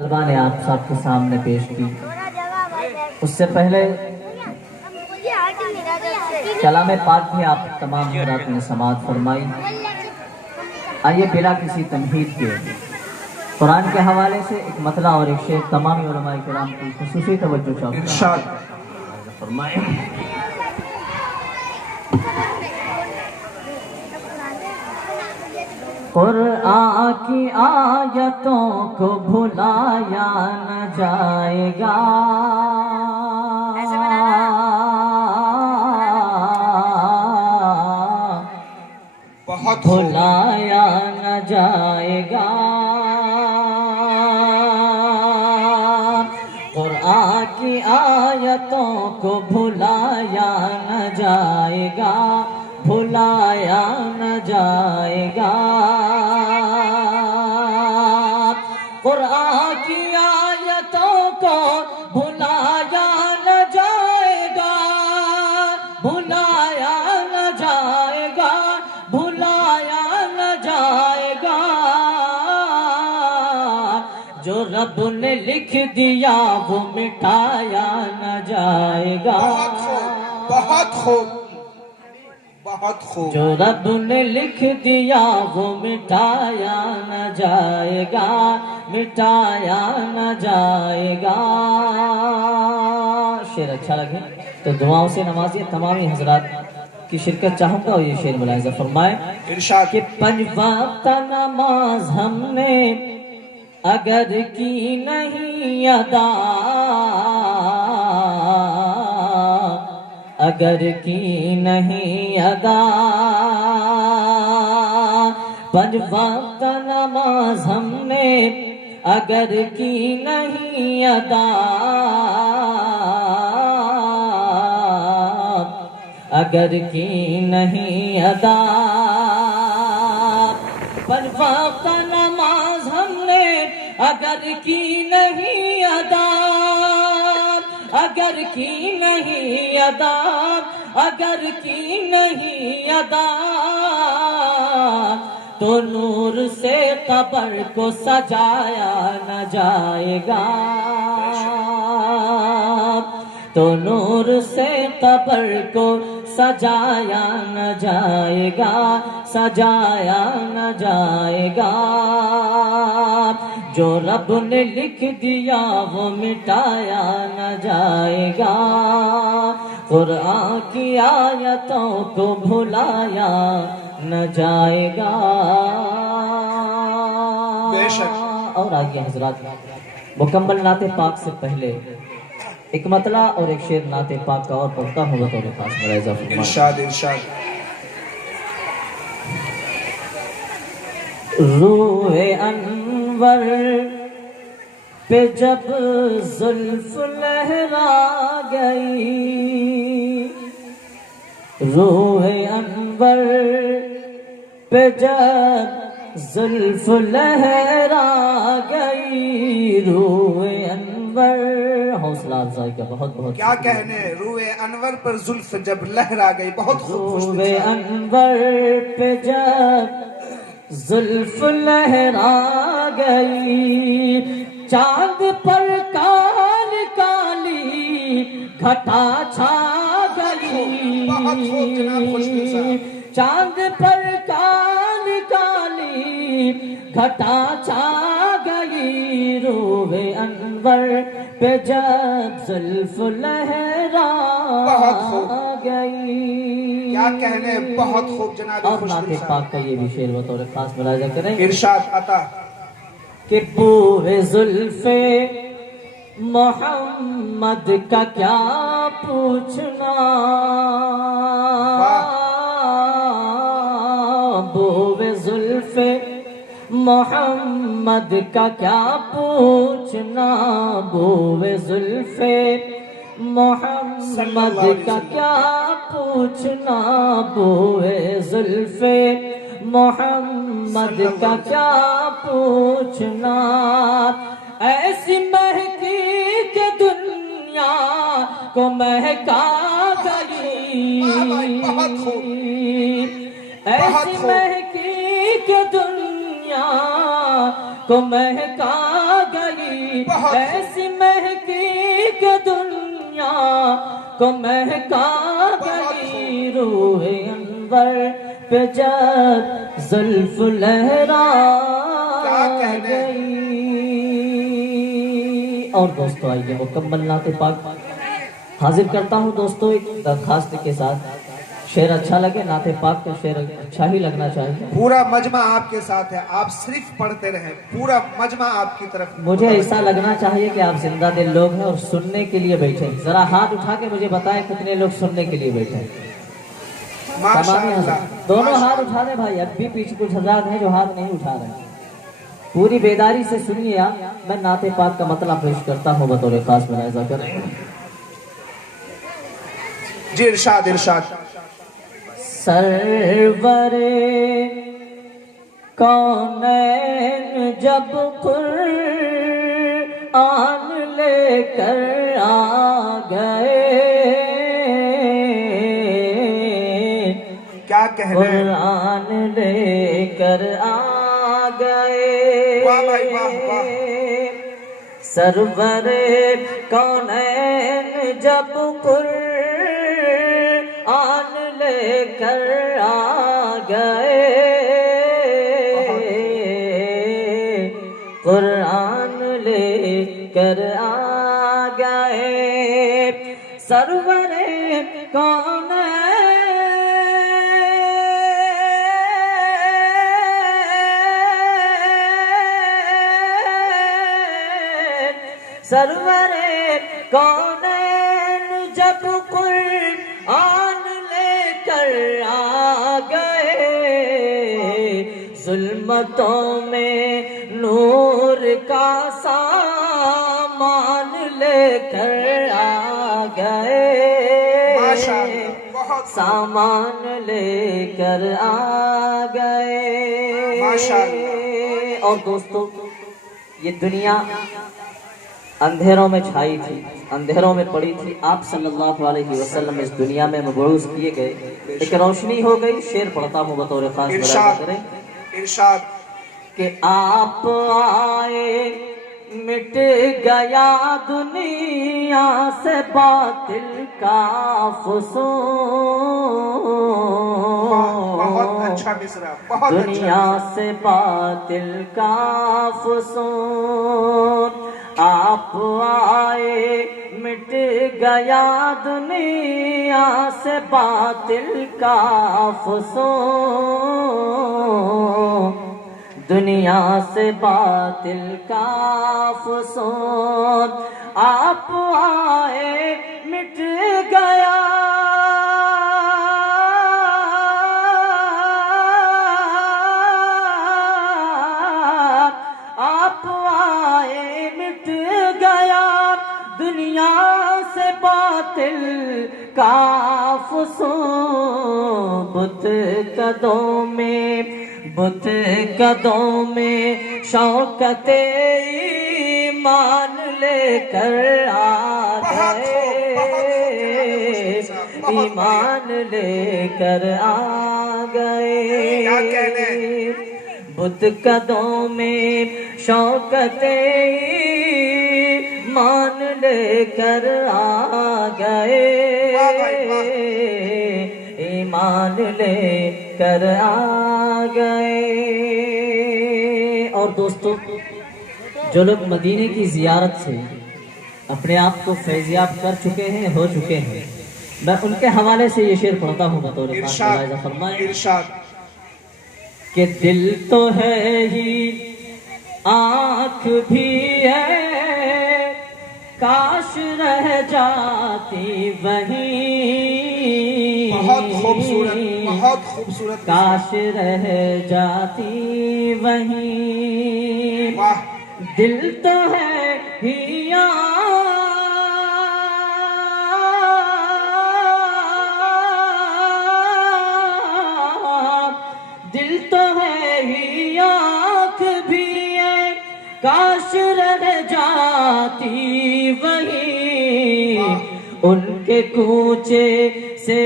طلبہ نے آپ صاحب کے سامنے پیش کی، اس سے پہلے کلام پاک بھی آپ تمام حضرات نے سماعت فرمائی۔ آئیے بلا کسی تمہید کے قرآن کے حوالے سے ایک مطلع اور ایک شعر تمام علماء کرام کی خصوصی توجہ چاہتا ہوں، ارشاد فرمائیں۔ قرآن کی آیتوں کو بھلایا نہ جائے گا، بھلایا نہ جائے گا۔ قرآن کی آیتوں کو بھلایا نہ جائے گا، بھلایا نہ جائے گا۔ قرآن کی آیتوں کو بھلایا نہ جائے گا، بھلایا نہ جائے گا، بھلایا نہ جائے گا۔ جو رب نے لکھ دیا وہ مٹایا نہ جائے گا۔ بہت خوب، بہت خوب۔ جو رب نے لکھ دیا وہ مٹایا نہ جائے گا، مٹایا نہ جائے گا۔ شعر اچھا لگے تو دعاؤں سے نوازیے تمامی حضرات کی شرکت چاہوں گا، اور یہ شعر ملاحظہ فرمائیں کہ 5 وقت نماز ہم نے اگر کی نہیں ادا، اگر کی نہیں ادا، 5 وقت نماز ہم نے اگر کی نہیں ادا، اگر کی نہیں ادا، 5 وقت نماز ہم نے اگر کی نہیں ادا، اگر کی نہیں ادا، اگر کی نہیں ادا، تو نور سے قبر کو سجایا نہ جائے گا، تو نور سے قبر کو سجایا نہ جائے گا، سجایا نہ جائے گا۔ جو رب نے لکھ دیا وہ مٹایا نہ جائے گا، قرآن کی آیتوں کو بھلایا نہ جائے گا۔ بے شک۔ اور آگے حضرات مکمل نعت پاک سے پہلے ایک مطلع اور ایک شعر نعت پاک کا اور پڑھتا ہوں بطور خاص ملاحظہ فرمائیں۔ ارشاد ارشاد۔ روح انور پہ جب زلف لہرا گئی، روح انور پہ جب زلف لہرا گئی، روح انور، حوصلہ افزائی کا بہت بہت کیا کہنے، روح انور پر زلف جب لہرا گئی، بہت خوب۔ روح انور پہ جب زلف لہرا گئی، چاند پر کالی کالی گھٹا چھا گئی، چاند پر کالی کالی گھٹا چھا گئی، روح انور پہ جب زلف لہرا گئی۔ کیا کہنے، بہت خوب جناب۔ اور نعت پاک کا یہ بھی شعر بطور خاص ملاحظہ کریں۔ ارشاد عطا کہ بو زلف محمد کا کیا پوچھنا، بو زلف محمد کا کیا پوچھنا، بو زلف محمد کا کیا پوچھنا، بو زلف محمد کا کیا پوچھنا، ایسی مہکی کہ دنیا کو مہکا گئی، ایسی مہکی کہ دنیا کو مہکا گئی، ایسی مہکی کہ دنیا کو مہکا گئی روح انور پہ جب زلف لہرا گئی. اور دوستو آئیے مکمل نعت پاک حاضر کرتا ہوں. دوستو ایک درخواست کے ساتھ شعر اچھا لگے، نعت پاک کا شعر اچھا ہی لگنا چاہیے. پورا مجمع آپ کے ساتھ ہے، آپ صرف پڑھتے رہیں، پورا مجمع آپ کی طرف. مجھے ایسا لگنا چاہیے کہ آپ زندہ دل لوگ ہیں اور سننے کے لیے بیٹھے ہیں. ذرا ہاتھ اٹھا کے مجھے بتائیں کتنے لوگ سننے کے لیے بیٹھے ہیں. تمامی حضرات دونوں ہاتھ اٹھا دیں بھائی. اب بھی پیچھے کچھ حضرات ہیں جو ہاتھ نہیں اٹھا رہے ہیں. پوری بیداری سے سنیے آپ. میں نعت پاک کا مطلب پیش کرتا ہوں بطور خاص ملاحظہ کریں. جی ارشاد ارشاد. سرور کونین جب قرآن لے کر آ گئے، کیا کہنا ہے؟ قرآن لے کر آ گئے. واہ بھائی واہ واہ. سرور کونین جب قرآن لے کر آ گئے، قرآن لے کر آ گئے. سرور کونین سرور کونین جب قرآن لے کر آ گئے، ظلمتوں میں نور کا سامان لے کر آ گئے، سامان لے کر آ گئے. اور دوستو یہ دنیا اندھیروں میں چھائی تھی، اندھیروں میں پڑی تھی. آپ صلی اللہ علیہ وسلم اس دنیا میں مبعوث کیے گئے، ایک روشنی ہو گئی. شعر پڑھتا ہوں بطور خاص ملاحظہ کریں. ارشاد. کہ آپ آئے مٹ گیا دنیا سے باطل کا فسون، بہت اچھا مصرع، بہت اچھا. دنیا سے باطل کا فسون. آپ آئے مٹ گیا دنیا سے باطل کا فسون، دنیا سے باطل کا فسون. آپ آئے مٹ گیا دنیا سے باطل کا فسون. بت قدوں میں شوکت ایمان لے کر آ گئے، ایمان لے کر آ گئے. بت قدوں میں شوکت مان لے کر آ گئے، ایمان لے کر آ گئے. اور دوستو جو لوگ مدینے کی زیارت سے اپنے آپ کو فیضیاب کر چکے ہیں، ہو چکے ہیں، میں ان کے حوالے سے یہ شعر پڑھتا ہوں بطور خاص ملاحظہ فرمائیں. کہ دل تو ہے ہی آنکھ بھی ہے، کاش رہ جاتی وہیں. بہت خوبصورت، بہت خوبصورت. کاش رہ جاتی وہیں. دل تو ہے ہی دل تو ہے ہی آنکھ بھی ہے، کاش رہ جاتی وہیں. ان کے کوچے سے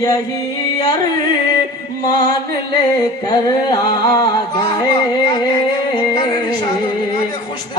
یہی ارمان لے کر آ گئے،